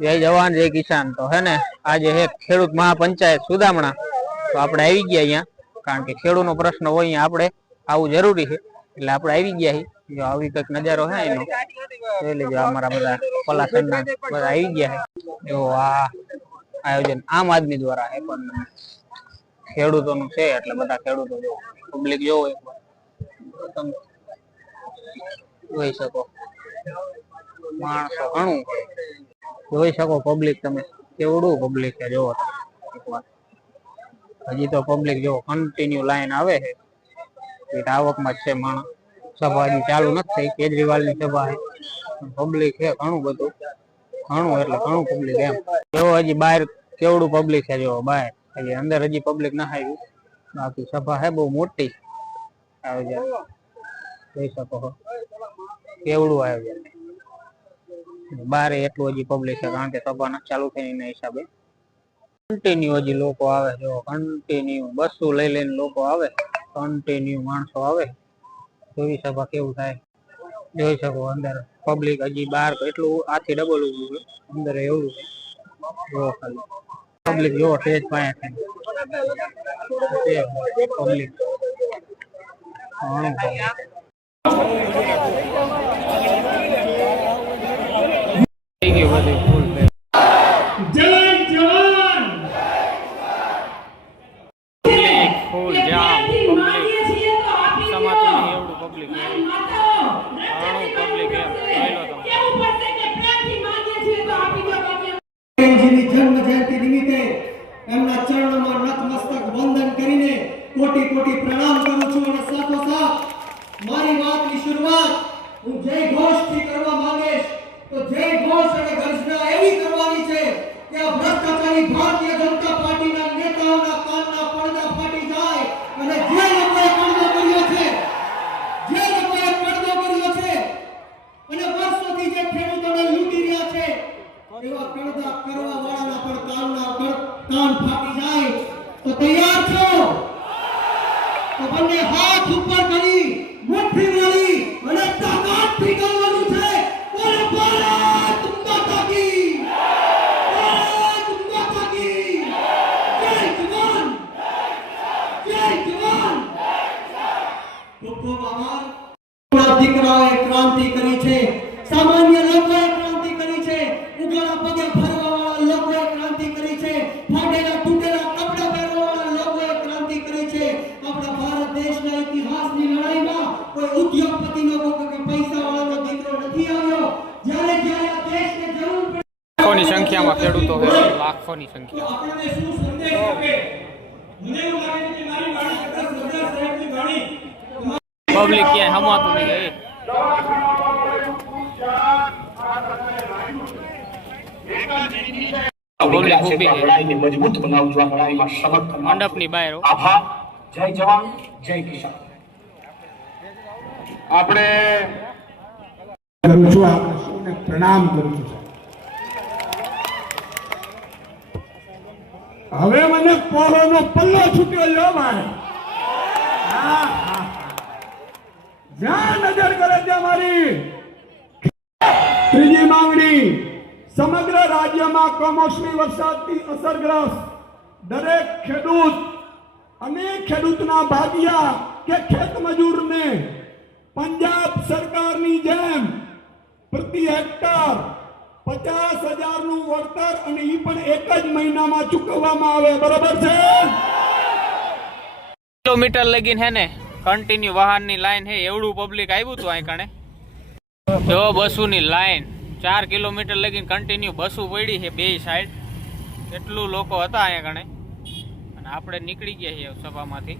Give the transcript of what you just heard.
જય જવાન, જય કિસાન. તો હે ને, આજે હે ખેડૂત મહાપંચાયત સુદામણા. તો આપણે આવી ગયા અહીંયા, કારણ કે ખેડૂતનો પ્રશ્ન હોય અહીંયા આપણે, આવું જરૂરી છે. એટલે આપણે આવી ગયા છીએ. જો આવી કંઈક નજારો છે એનો, જોઈ લેજો અમારા બધા પલાસનના, બધા આવી ગયા છે. જો આ આયોજન આમ આદમી દ્વારા છે, પણ ખેડૂતોનું છે, એટલે બધા ખેડૂતો જો પબ્લિક જોવો એકવાર તમે જોઈ શકો. માણસો ઘણું જોઈ શકો પબ્લિક તમે. કેવડું પબ્લિક છે જોવો હજી તો પબ્લિક જોવો કન્ટિન્યુ લાઈન આવે છે. એ આવકમાં જ છે માણસ. સભા ચાલુ નથી થઈ, કેજરીવાલની સભા છે. પબ્લિક છે ઘણું બધું. ઘણું એટલે ઘણું પબ્લિક એમ. જોવો હજી બહાર કેવડું પબ્લિક છે જોવો બહાર. હજી અંદર હજી પબ્લિક ના આવ્યું બાકી સભા છે, બહુ મોટી. આયોજન. જોઈ શકો કેવડું આયોજન. બારે એટલું હજી પબ્લિક છે, કારણ કે સભા ચાલુ થઈ એના હિસાબે. કન્ટિન્યુ હજી લોકો આવે, જો કન્ટિન્યુ બસો લઈ લઈને લોકો આવે કન્ટિન્યુ માણસો આવે જોઈ સભા કેવું થાય? જોઈ શકો અંદર. પબ્લિક હજી બહાર એટલું આથી ડબલ ઉભું અંદર એવું છે. ખાલી. પબ્લિક જો સ્ટેજ પાસે પબ્લિક ઘણું થઈ ગયું બધું full થઈ. જય જવાન Public, full જામ પબ્લિક સમાતું નહીં એવડું પબ્લિક ઘણું પબ્લિક એમ જોઈ લો તમે જેની જન્મ જયંતિ નિમિત્તે એમના ચરણોમાં નતમસ્તક વંદન કરીને કોટી કોટી પ્રણામ કરું છું અને સાથોસાથ મારી વાતની શરૂઆત હું જય ઘોષથી કરવા માંગીશ. તો જય ઘોષ અને ગર્જના એવી કરવાની છે જે લોકોએ પડદો કર્યો છે, જે લોકોએ પડદો જે ખેડૂતોને લૂંટી રહ્યા છે, એવા પડદા કરવા વાળાના પણ કાનના કાન ફાટી જાય. તો તૈયાર છો? તો બંને હાથ ઉપર કરી મુઠ્ઠી વાળી અને તાકાતથી કરવાનું છે બોલો ભારત માતા કી ભારત માતા કી જય જવાન જય જવાન ખૂબ ખૂબ આભાર દીકરાઓએ ક્રાંતિ કરી છે. સામાન્ય લોકોએ ક્રાંતિ કરી છે. ઉઘાડા પગે ફરવાવાળા લોકોએ ક્રાંતિ કરી છે. ફાટેલા તૂટેલા કપડાં પહેરવાવાળા લોકોએ ક્રાંતિ કરી છે. આપણા ભારત દેશના ઇતિહાસની લડાઈમાં કોઈ ઉદ્યોગપતિનો કોઈ પૈસાવાળાનો દીકરો નથી આવ્યો. જ્યારે જ્યારે આ દેશને જરૂર પડે લાખોની સંખ્યામાં ખેડૂતો છે લાખોની સંખ્યા આપણને શું સંદેશ આપે? મને એવું લાગે છે કે મારી વાણી કરતા સરદાર સાહેબની વાણી પબ્લિક ક્યાંય હમાતું નહીં. મંડપની બહાર જય જવાન જય કિસાન. આપણે કરું છું આપણે સૌને પ્રણામ કરું છું હવે મને પોરોનો પલ્લો છૂટ્યો લો મારે. હા, હા, હા. જ્યાં નજર કરે ત્યાં મારી ત્રીજી માંગણી સમગ્ર રાજ્યમાં કમોસમી વરસાદથી અસરગ્રસ્ત દરેક ખેડૂત અને ખેડૂતના ભાગિયા કે ખેત મજૂરને પંજાબ સરકારની જેમ પ્રતિ હેક્ટર પચાસ હજારનું વળતર અને એ પણ એક જ મહિનામાં ચૂકવવામાં આવે, બરોબર છે કિલોમીટર લગીન હે ને કન્ટિન્યુ વાહનની લાઈન હે, એવડું પબ્લિક આવ્યું હતું અહીં કણે? જો બસોની લાઈન ચાર કિલોમીટર લગીને કન્ટિન્યુ બસો પડી છે બે સાઈડ એટલું લોકો હતા અહીંયા કણે. અને આપણે નીકળી ગયા છીએ સભામાંથી.